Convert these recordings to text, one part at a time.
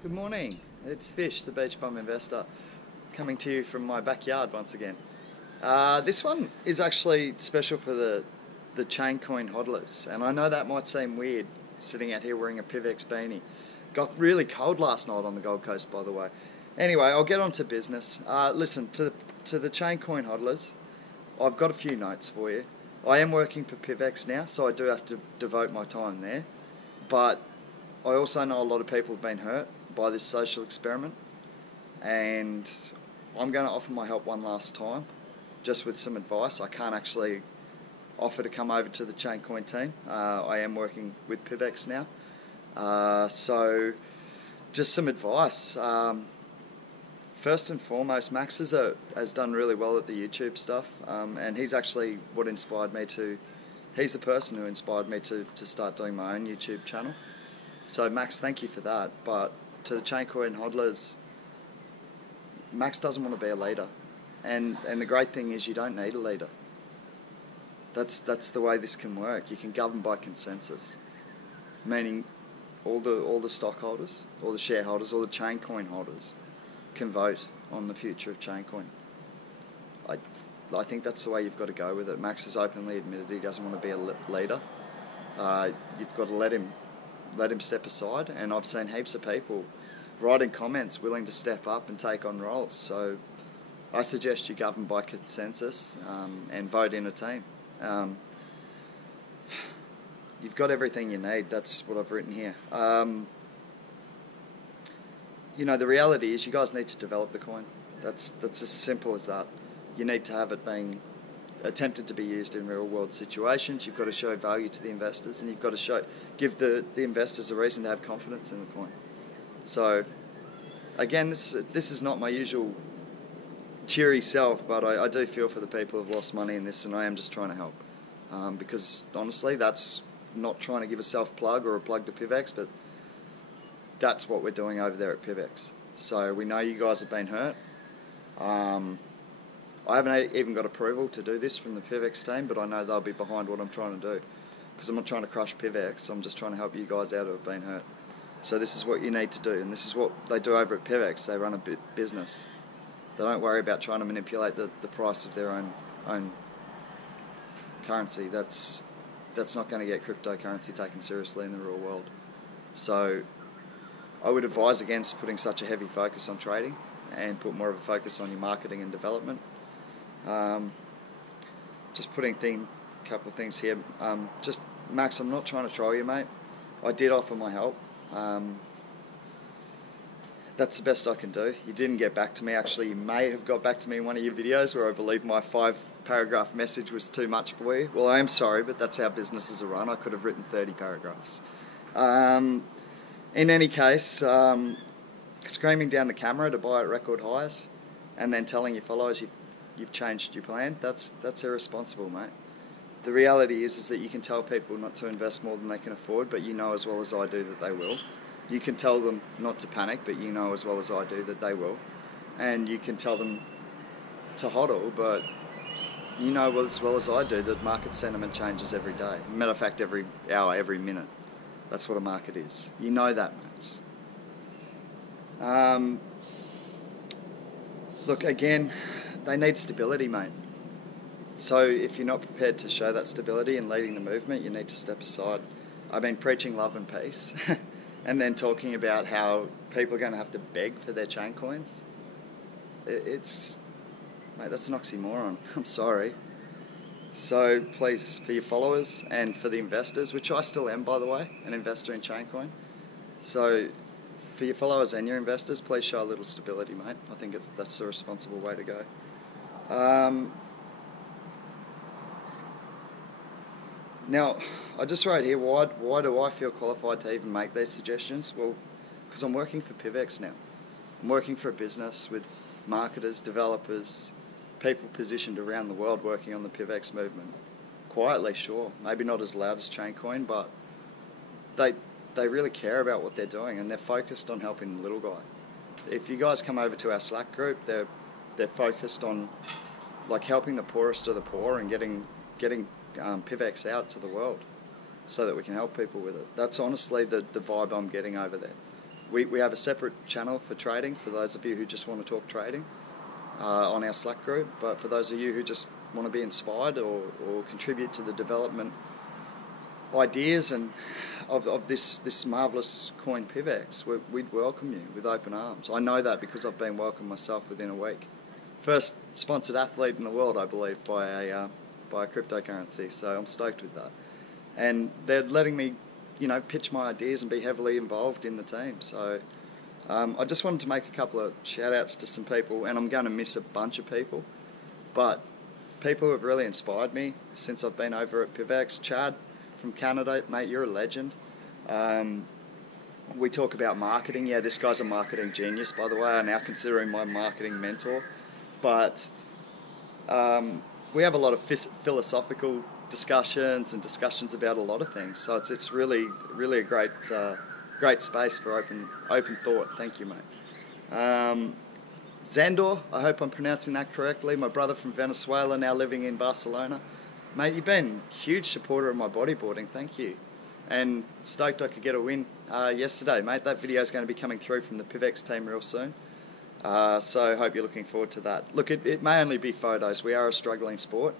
Good morning, it's Fish, the beach bum investor, coming to you from my backyard once again. This one is actually special for the ChainCoin HODLers, and I know that might seem weird sitting out here wearing a PIVX beanie. Got really cold last night on the Gold Coast, by the way. Anyway, I'll get on to business. Listen, to the ChainCoin HODLers, I've got a few notes for you. I am working for PIVX now, so I do have to devote my time there, but I also know a lot of people have been hurt by this social experiment, and I'm going to offer my help one last time, just with some advice. I can't actually offer to come over to the ChainCoin team. I am working with PIVX now, so just some advice. First and foremost, Max has done really well at the YouTube stuff, and he's actually what inspired me to. He's the person who inspired me to start doing my own YouTube channel. So Max, thank you for that. But to the ChainCoin HODLers, Max doesn't want to be a leader, and the great thing is you don't need a leader. That's the way this can work. You can govern by consensus, meaning all the stockholders, all the shareholders, all the ChainCoin holders can vote on the future of ChainCoin. I think that's the way you've got to go with it. Max has openly admitted he doesn't want to be a leader. You've got to let him step aside, and I've seen heaps of people writing comments willing to step up and take on roles. So I suggest you govern by consensus and vote in a team. You've got everything you need. That's what I've written here. You know, the reality is you guys need to develop the coin. That's as simple as that. You need to have it being attempted to be used in real world situations. You've got to show value to the investors, and you've got to give the investors a reason to have confidence in the coin. So again, this is not my usual cheery self, but I do feel for the people who've lost money in this, and I am just trying to help. Because honestly, that's not trying to give a self-plug or a plug to PIVX, but that's what we're doing over there at PIVX. So we know you guys have been hurt. I haven't even got approval to do this from the PIVX team, but I know they'll be behind what I'm trying to do, because I'm not trying to crush PIVX. I'm just trying to help you guys out who have been hurt. So this is what you need to do, and this is what they do over at PIVX. They run a business. They don't worry about trying to manipulate the price of their own currency. That's not going to get cryptocurrency taken seriously in the real world. So I would advise against putting such a heavy focus on trading, and put more of a focus on your marketing and development. Just putting a couple of things here. Just Max, I'm not trying to troll you, mate. I did offer my help. That's the best I can do. You didn't get back to me. Actually, you may have got back to me in one of your videos where I believe my 5-paragraph message was too much for you. Well, I am sorry, but that's how businesses are run. I could have written 30 paragraphs. In any case, screaming down the camera to buy at record highs and then telling your followers you've changed your plan, that's irresponsible, mate. The reality is that you can tell people not to invest more than they can afford, but you know as well as I do that they will. You can tell them not to panic, but you know as well as I do that they will. And you can tell them to hodl, but you know as well as I do that market sentiment changes every day. Matter of fact, every hour, every minute. That's what a market is. You know that, mates. Look, again, they need stability, mate. So if you're not prepared to show that stability and leading the movement, you need to step aside. I've been preaching love and peace and then talking about how people are going to have to beg for their chain coins. Mate, that's an oxymoron. I'm sorry. So please, for your followers and for the investors, which I still am, by the way, an investor in ChainCoin. So for your followers and your investors, please show a little stability, mate. I think that's the responsible way to go. Now, I just wrote here, why do I feel qualified to even make these suggestions? Well, because I'm working for PIVX now. I'm working for a business with marketers, developers, people positioned around the world working on the PIVX movement. Quietly, sure. Maybe not as loud as ChainCoin, but they really care about what they're doing, and they're focused on helping the little guy. If you guys come over to our Slack group, they're focused on like helping the poorest of the poor and getting PIVX out to the world so that we can help people with it. That's honestly the vibe I'm getting over there. We have a separate channel for trading for those of you who just want to talk trading on our Slack group, but for those of you who just want to be inspired or contribute to the development ideas and of this marvellous coin PIVX, we'd welcome you with open arms. I know that because I've been welcomed myself within a week. First sponsored athlete in the world, I believe, by a cryptocurrency, so I'm stoked with that. And they're letting me, pitch my ideas and be heavily involved in the team. So I just wanted to make a couple of shout outs to some people, and I'm going to miss a bunch of people, but people who have really inspired me since I've been over at PIVX. Chad from Canada, mate, you're a legend. We talk about marketing. Yeah, this guy's a marketing genius, by the way. I now consider him my marketing mentor. But we have a lot of philosophical discussions and discussions about a lot of things. So it's really a great space for open thought. Thank you, mate. Zandor, I hope I'm pronouncing that correctly. My brother from Venezuela, now living in Barcelona. Mate, you've been a huge supporter of my bodyboarding. Thank you. And stoked I could get a win yesterday, mate. That video is going to be coming through from the PIVX team real soon. So I hope you're looking forward to that. Look, it may only be photos. We are a struggling sport,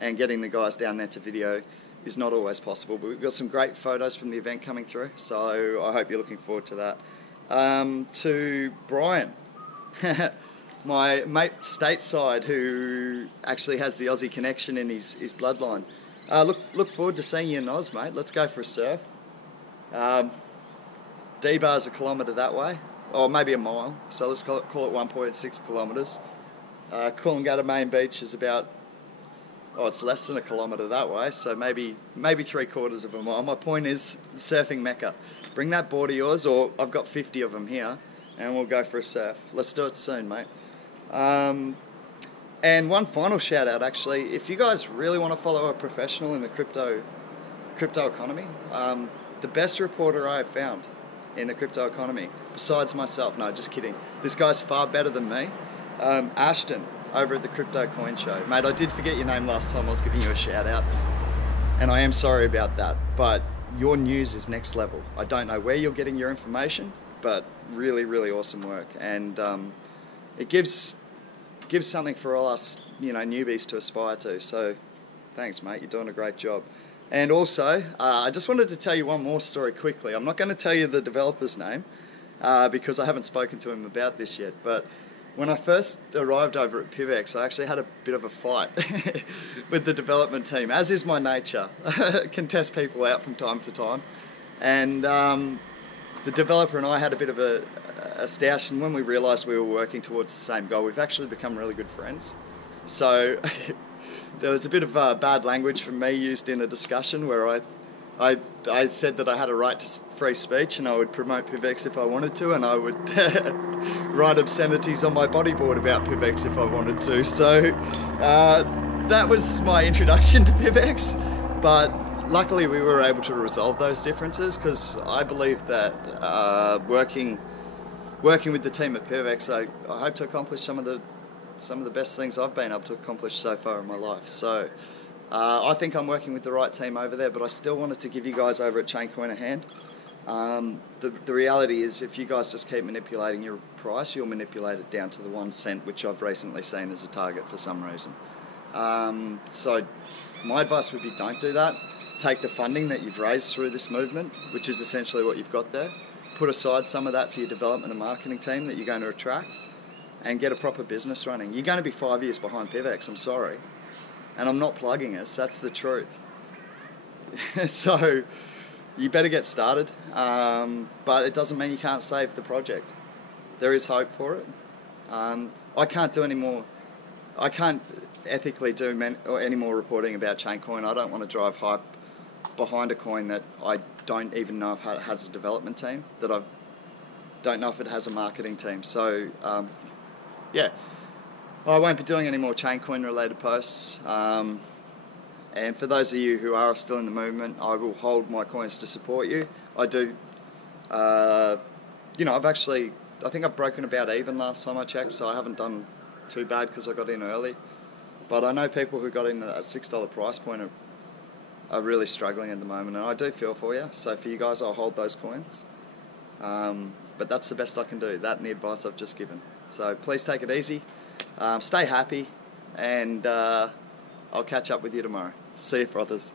and getting the guys down there to video is not always possible. But we've got some great photos from the event coming through, so I hope you're looking forward to that. To Brian, my mate stateside, who actually has the Aussie connection in his bloodline. Look forward to seeing you in Oz, mate. Let's go for a surf. D-bar's a kilometre that way, or maybe a mile, so let's call it 1.6 kilometres. Coolangatta Main Beach is about, it's less than a kilometre that way, so maybe 3/4 of a mile. My point is, surfing mecca. Bring that board of yours, or I've got 50 of them here, and we'll go for a surf. Let's do it soon, mate. And one final shout out, actually, if you guys really want to follow a professional in the crypto economy, the best reporter I have found in the crypto economy, besides myself, no, just kidding, this guy's far better than me, Ashton over at the Crypto Coin Show. Mate, I did forget your name last time I was giving you a shout out, and I am sorry about that, but your news is next level. I don't know where you're getting your information, but really, really awesome work, and it gives something for all us, newbies to aspire to. So thanks, mate, you're doing a great job. And also, I just wanted to tell you one more story quickly. I'm not going to tell you the developer's name because I haven't spoken to him about this yet, but when I first arrived over at PIVX, I actually had a bit of a fight with the development team, as is my nature. Can test people out from time to time. And the developer and I had a bit of a stoush, and when we realised we were working towards the same goal, we've actually become really good friends. So there was a bit of bad language from me used in a discussion where I said that I had a right to free speech and I would promote PIVX if I wanted to, and I would write obscenities on my bodyboard about PIVX if I wanted to. So that was my introduction to PIVX, but luckily we were able to resolve those differences, because I believe that working with the team at PIVX, I hope to accomplish some of the best things I've been able to accomplish so far in my life. So I think I'm working with the right team over there, but I still wanted to give you guys over at ChainCoin a hand. The reality is, if you guys just keep manipulating your price, you'll manipulate it down to the 1 cent, which I've recently seen as a target for some reason. So my advice would be, don't do that. Take the funding that you've raised through this movement, which is essentially what you've got there. Put aside some of that for your development and marketing team that you're going to attract, and get a proper business running. You're going to be 5 years behind PIVX, I'm sorry. And I'm not plugging us, that's the truth. So you better get started, but it doesn't mean you can't save the project. There is hope for it. I can't do any more. I can't ethically do any more reporting about ChainCoin. I don't want to drive hype behind a coin that I don't even know if it has a development team, that I don't know if it has a marketing team. So yeah, I won't be doing any more ChainCoin related posts. And for those of you who are still in the movement, I will hold my coins to support you. I do. I think I've broken about even last time I checked, so I haven't done too bad because I got in early. But I know people who got in at a $6 price point are really struggling at the moment, and I do feel for you. So for you guys, I'll hold those coins. But that's the best I can do, that and the advice I've just given. So please take it easy, stay happy, and I'll catch up with you tomorrow. See you, brothers.